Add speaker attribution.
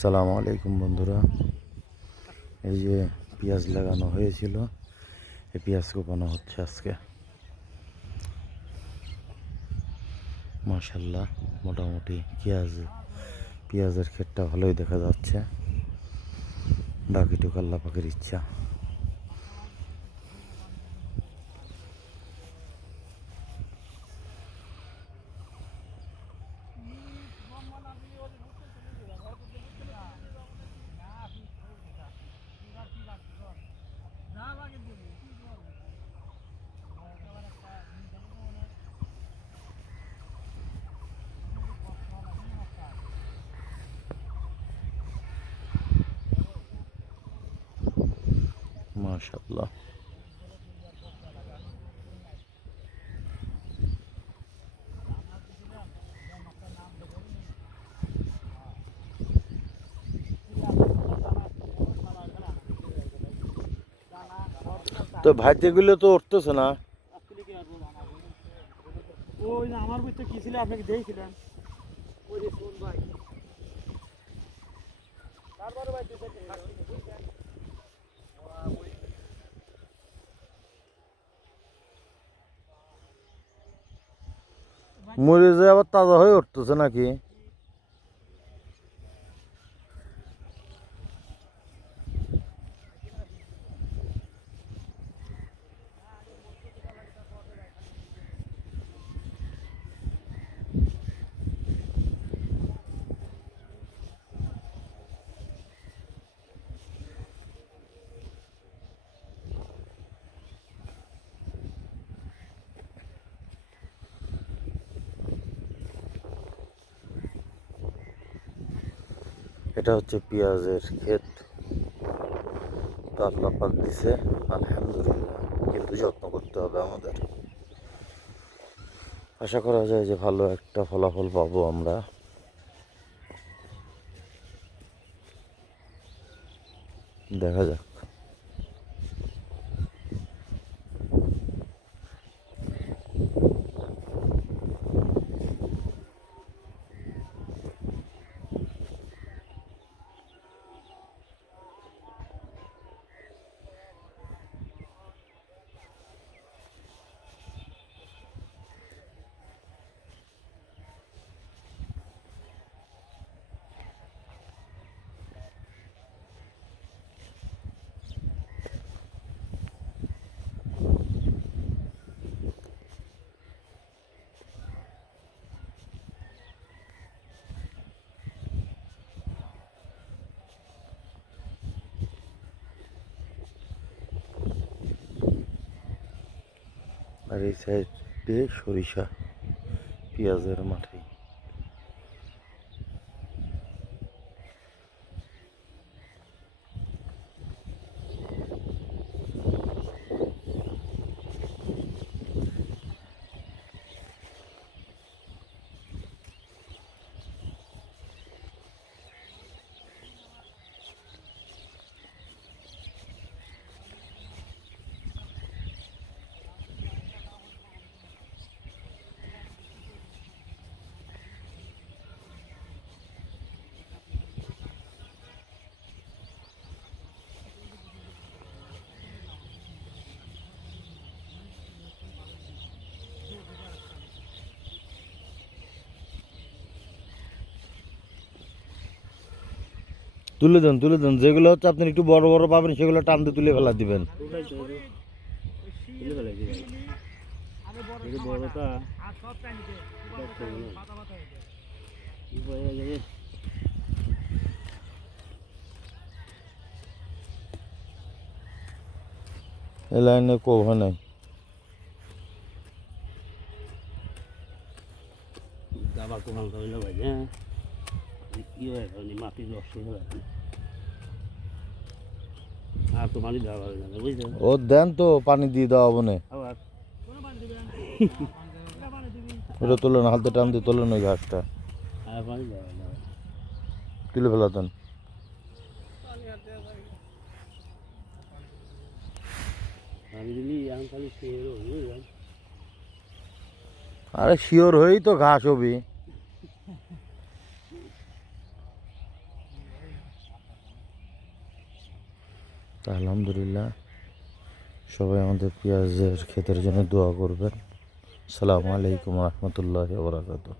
Speaker 1: সালাম আলাইকুম বন্ধুরা। এই যে পেঁয়াজ লাগানো হয়েছিল, এই পেঁয়াজ কোপানো হচ্ছে আজকে। মাশাল্লাহ মোটামুটি পেঁয়াজ, পেঁয়াজের ক্ষেতটা ভালোই দেখা যাচ্ছে। বাকিটুকু আল্লাহ পাখির ইচ্ছা। মাশাল্লাহ তো ভাইতেগুলো তো উঠতেছে না।
Speaker 2: ওই যে আমার বইতে কি ছিল আপনাকে দিয়েছিলেন ওই যে শোন ভাই তারপরে ভাই
Speaker 1: মরে যে আবার তাজা হয়ে উঠতেছে নাকি? এটা হচ্ছে পেঁয়াজের ক্ষেত। আল্লাহ পাক দিছে, আলহামদুলিল্লাহ। কিন্তু যত্ন করতে হবে আমাদের। আশা করা যায় যে ভালো একটা ফলাফল পাবো আমরা। দেখা যাক। আর এই সাইড দিয়ে সরিষা পেঁয়াজের মাঠে তুলে দেন তুলে দেন। যেগুলো হচ্ছে আপনি একটু বড় বড় পাবেন, সেগুলো টান দিয়ে তুলে ফেলা দিবেন? এ লাইনে কোভা নাই?
Speaker 2: দাবা হইল ভাই হ্যাঁ? কি হয় মাটির রস হয়ে আর তো মাটি দেওয়া না বুঝছেন
Speaker 1: ও দেন তো পানি দিয়ে দেওয়া হবে না।
Speaker 2: আবার?
Speaker 1: ওটা তোলেন হাতে টান দিয়ে তোলেন ওই ঘাসটা।
Speaker 2: আর পানি দেওয়া না
Speaker 1: তুলে ফেলা দেন।
Speaker 2: আমি দিলি এখন খালি শেয়ার বুঝলেন?
Speaker 1: আরে শিওর হয়েই তো ঘাস হবি। আলহামদুলিল্লাহ। সবাই আমাদের পেঁয়াজের ক্ষেতের জন্য দোয়া করবেন। সালামু আলাইকুম রহমতুল্লাহ বরাকাতু